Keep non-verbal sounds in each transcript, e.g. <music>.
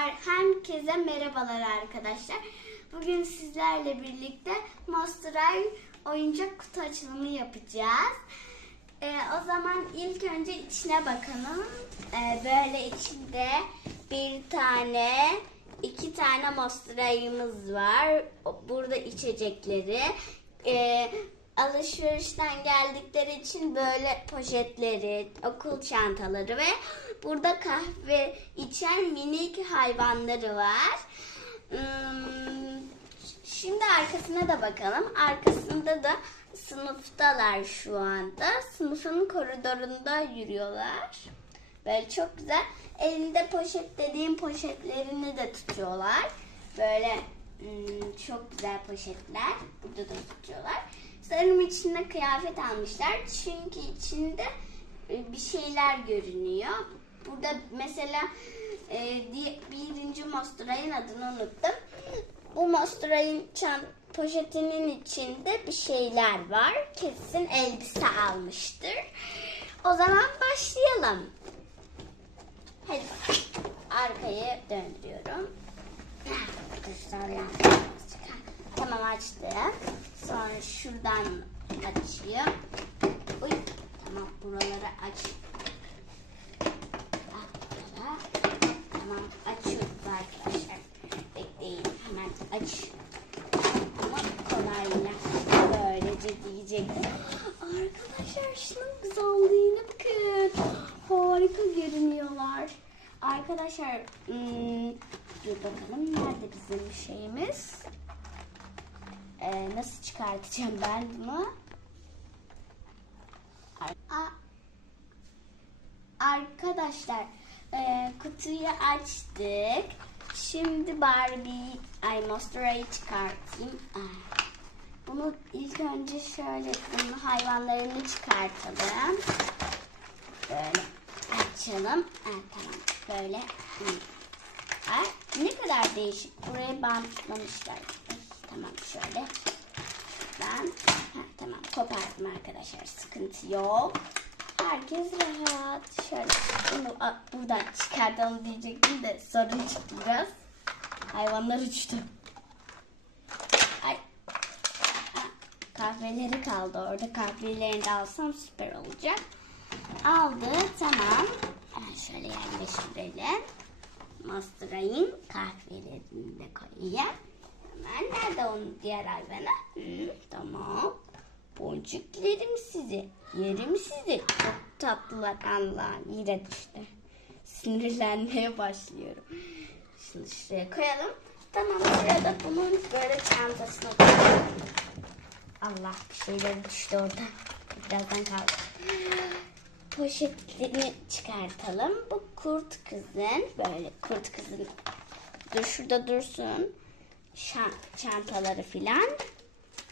Herkese merhabalar arkadaşlar. Bugün sizlerle birlikte Monster oyuncak kutu açılımı yapacağız. Ee, o zaman ilk önce içine bakalım. Ee, böyle içinde bir tane, iki tane Monster var. Burada içecekleri. Ee, alışverişten geldikleri için böyle poşetleri, okul çantaları ve burada kahve içen minik hayvanları var. Hmm, Şimdi arkasına da bakalım. Arkasında da sınıftalar şu anda. Sınıfın koridorunda yürüyorlar. Böyle çok güzel. Elinde poşet dediğim poşetlerini de tutuyorlar. Böyle hmm, çok güzel poşetler. Burada da tutuyorlar. Sanırım içinde kıyafet almışlar. Çünkü içinde e, bir şeyler görünüyor. Burada mesela e, birinci Monsteray'ın adını unuttum. Bu Monsteray'ın çan poşetinin içinde bir şeyler var. Kesin elbise almıştır. O zaman başlayalım. Hadi bakalım. Arkayı döndürüyorum. Tamam açtım. Sonra şuradan açayım. Uy, tamam buraları aç. Ah, burada. Tamam açıyoruz arkadaşlar. Bekleyin hemen aç. Ama kolayla böylece diyecektim. Arkadaşlar şunun güzelliğine bakın. Harika görünüyorlar. Arkadaşlar hmm, dur bakalım nerede bizim şeyimiz? Ee, nasıl çıkartacağım ben bunu? Ar- Arkadaşlar e, kutuyu açtık. Şimdi Barbie, ay Monster'ı çıkartayım. Ah. Bunu ilk önce şöyle bunun hayvanlarını çıkartalım. Böyle açalım. Ah, tamam böyle. Hı. Ay, ne kadar değişik. Buraya bantlamışlar. Ay, tamam şöyle. Ben ha, tamam kopardım arkadaşlar. Sıkıntı yok. Herkes rahat. Şöyle bunu buradan çıkartalım diyecektim de sorun çıktı biraz. Hayvanlar uçtu. Ay. Kahveleri kaldı orada. Kahvelerini de alsam süper olacak. Aldı tamam. Hemen şöyle yerleştirelim. Masteray'ın kahvelerini de koyayım. Hemen nerede onun diğer hayvanı? Hı, tamam. Boncuklarım sizi. Yerim sizi. Çok tatlılar. Allah'ım iğrenç işte. Sinirlenmeye başlıyorum. Şimdi şuraya koyalım. Tamam sırada bunun böyle çantasına koyalım. Allah bir şeyler düştü orada. Birazdan kaldı. Poşetini çıkartalım. Bu kurt kızın böyle kurt kızın dur şurada dursun. Şan- çantaları filan.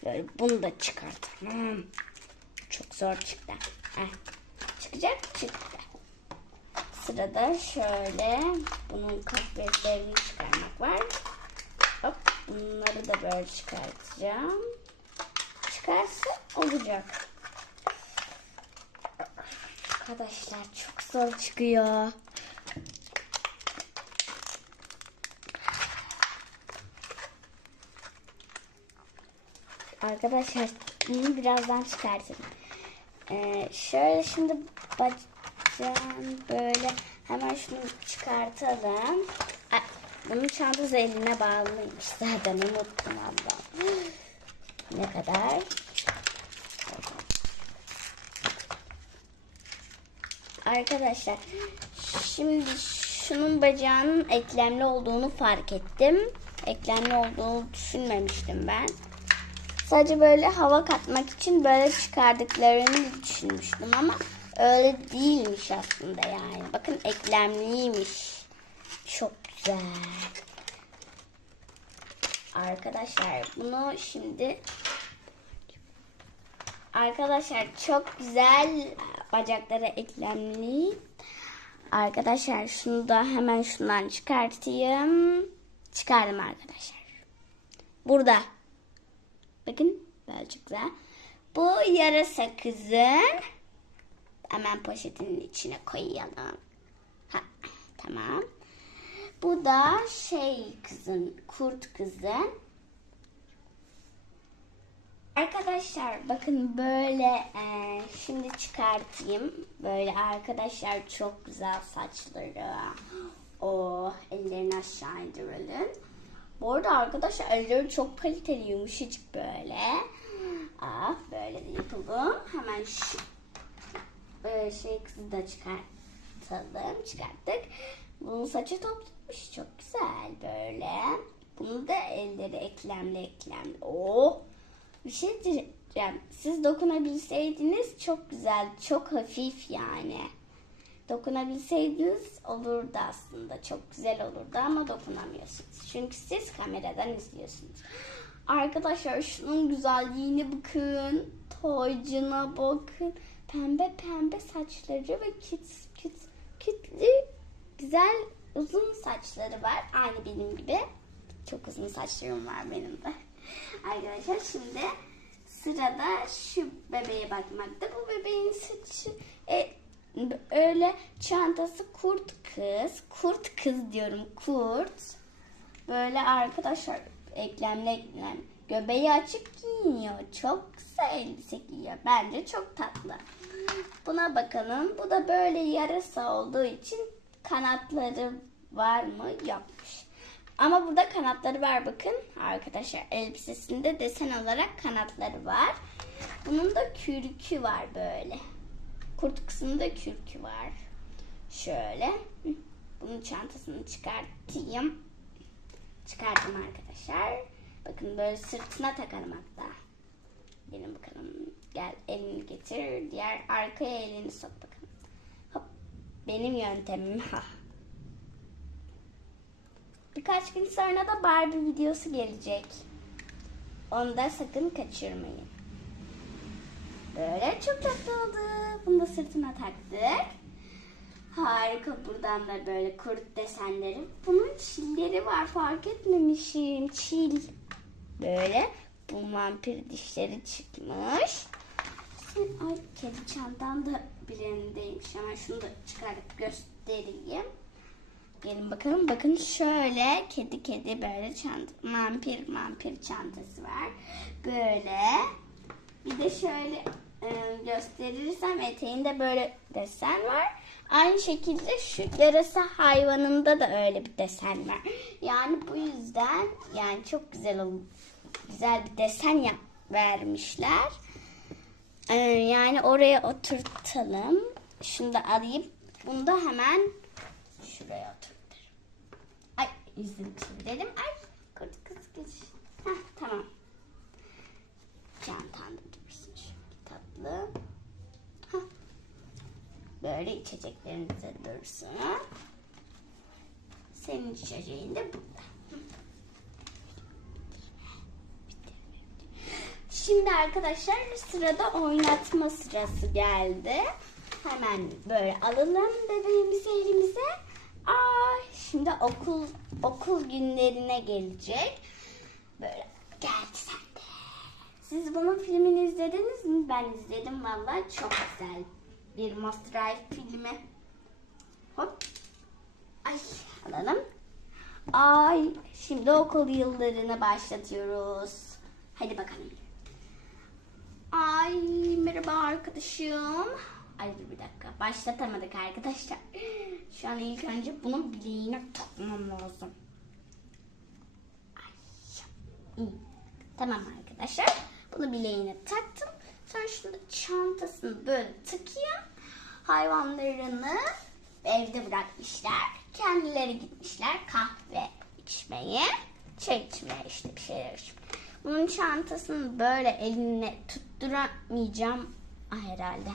Böyle bunu da çıkartalım. Çok zor çıktı. Heh. Çıkacak çıktı. Sırada şöyle bunun kahvelerini çıkarmak var. Hop bunları da böyle çıkartacağım. Çıkarsa olacak. Arkadaşlar çok zor çıkıyor. Arkadaşlar bunu birazdan çıkartayım. Ee, şöyle şimdi bacağım böyle hemen şunu çıkartalım. Ay, bunun çantası eline bağlıymış zaten unuttum abla. Ne kadar? Arkadaşlar şimdi şunun bacağının eklemli olduğunu fark ettim. Eklemli olduğunu düşünmemiştim ben. Sadece böyle hava katmak için böyle çıkardıklarını düşünmüştüm ama öyle değilmiş aslında yani. Bakın eklemliymiş. Çok güzel. Arkadaşlar bunu şimdi Arkadaşlar çok güzel bacakları eklemli. Arkadaşlar şunu da hemen şundan çıkartayım. Çıkardım arkadaşlar. Burada. Bakın güzel. Bu yarasa kızın. Hemen poşetin içine koyalım. Ha, tamam. Bu da şey kızın, kurt kızın. Arkadaşlar bakın böyle e, şimdi çıkartayım. Böyle arkadaşlar çok güzel saçları. O ellerini aşağı indirelim. Bu arada arkadaşlar elleri çok kaliteli yumuşacık böyle. Ah böyle de yapalım. Hemen şu böyle şey kızı da çıkartalım. Çıkarttık. Bunun saçı toplamış. Çok güzel böyle. Bunu da elleri eklemli eklemli. Oh! Bir şey diyeceğim. Siz dokunabilseydiniz çok güzel. Çok hafif yani. Dokunabilseydiniz olurdu aslında. Çok güzel olurdu ama dokunamıyorsunuz. Çünkü siz kameradan izliyorsunuz. Arkadaşlar şunun güzelliğine bakın. Tacına bakın. Pembe pembe saçları ve küt küt kütlü güzel uzun saçları var. Aynı benim gibi. Çok uzun saçlarım var benim de. <laughs> Arkadaşlar şimdi sırada şu bebeğe bakmakta. Bu bebeğin saçı e, öyle çantası kurt kız. Kurt kız diyorum kurt. Böyle arkadaşlar eklemli eklem. Göbeği açık giyiniyor. Çok kısa elbise giyiyor. Bence çok tatlı. Buna bakalım. Bu da böyle yarasa olduğu için kanatları var mı? Yokmuş. Ama burada kanatları var bakın. Arkadaşlar elbisesinde desen olarak kanatları var. Bunun da kürkü var böyle. Kurt kısmında kürkü var. Şöyle. Bunun çantasını çıkartayım. Çıkarttım arkadaşlar. Bakın böyle sırtına takarım hatta. Gelin bakalım. Gel elini getir. Diğer arkaya elini sok bakalım. Hop. Benim yöntemim. Ha. <laughs> Birkaç gün sonra da Barbie videosu gelecek. Onu da sakın kaçırmayın. Böyle çok tatlı oldu. Bunu da sırtına taktık. Harika buradan da böyle kurt desenleri. Bunun çilleri var fark etmemişim. Çil. Böyle bu vampir dişleri çıkmış. Sen, ay kedi çantan da birindeymiş. Hemen şunu da çıkarıp göstereyim. Gelin bakalım. Bakın şöyle kedi kedi böyle çanta, vampir vampir çantası var. Böyle. Bir de şöyle e, gösterirsem eteğinde böyle desen var. Aynı şekilde şu yarasa hayvanında da öyle bir desen var. Yani bu yüzden yani çok güzel ol güzel bir desen yap vermişler. E, yani oraya oturtalım. Şunu da alayım. Bunu da hemen şuraya oturtturayım. Ay yüzünü çevirelim. Ay kurt kız kız. Heh, tamam. Çantanda dursun şöyle tatlı. Heh. Böyle içeceklerimiz de dursun. Senin içeceğin de burada. Şimdi arkadaşlar sırada oynatma sırası geldi. Hemen böyle alalım bebeğimizi elimize. Ay şimdi okul okul günlerine gelecek. Böyle geldi sen. Siz bunun filmini izlediniz mi? Ben izledim vallahi çok güzel. Bir Monster High filmi. Hop. Ay alalım. Ay şimdi okul yıllarını başlatıyoruz. Hadi bakalım. Ay merhaba arkadaşım. Ay dur bir dakika. Başlatamadık arkadaşlar. Şu an ilk önce bunun bileğine takmam lazım. Ay. Tamam arkadaşlar. Bunu bileğine taktım. Sonra şunu çantasını böyle takayım. Hayvanlarını evde bırakmışlar. Kendileri gitmişler kahve içmeye. Çay içmeye işte bir şeyler içmeye. Bunun çantasını böyle eline tutturamayacağım ah, herhalde.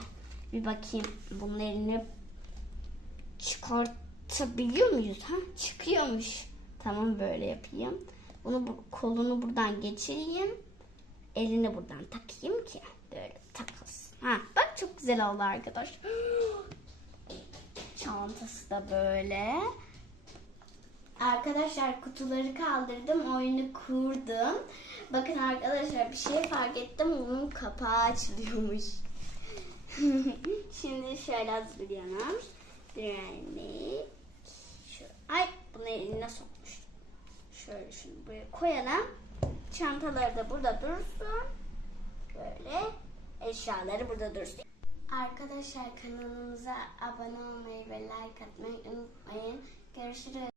Bir bakayım bunun elini çıkartabiliyor muyuz? Ha? Çıkıyormuş. Tamam böyle yapayım. Bunu bu, kolunu buradan geçireyim. Elini buradan takayım ki. Ha, bak çok güzel oldu arkadaş. <gasps> Çantası da böyle. Arkadaşlar kutuları kaldırdım, oyunu kurdum. Bakın arkadaşlar bir şey fark ettim, onun kapağı açılıyormuş. <laughs> Şimdi şöyle hazırlayalım. Birazcık. Şu, ay Bunu eline sokmuştum. Şöyle şunu buraya koyalım. Çantaları da burada dursun. Böyle eşyaları burada dursun. Arkadaşlar kanalımıza abone olmayı ve like atmayı unutmayın. Görüşürüz.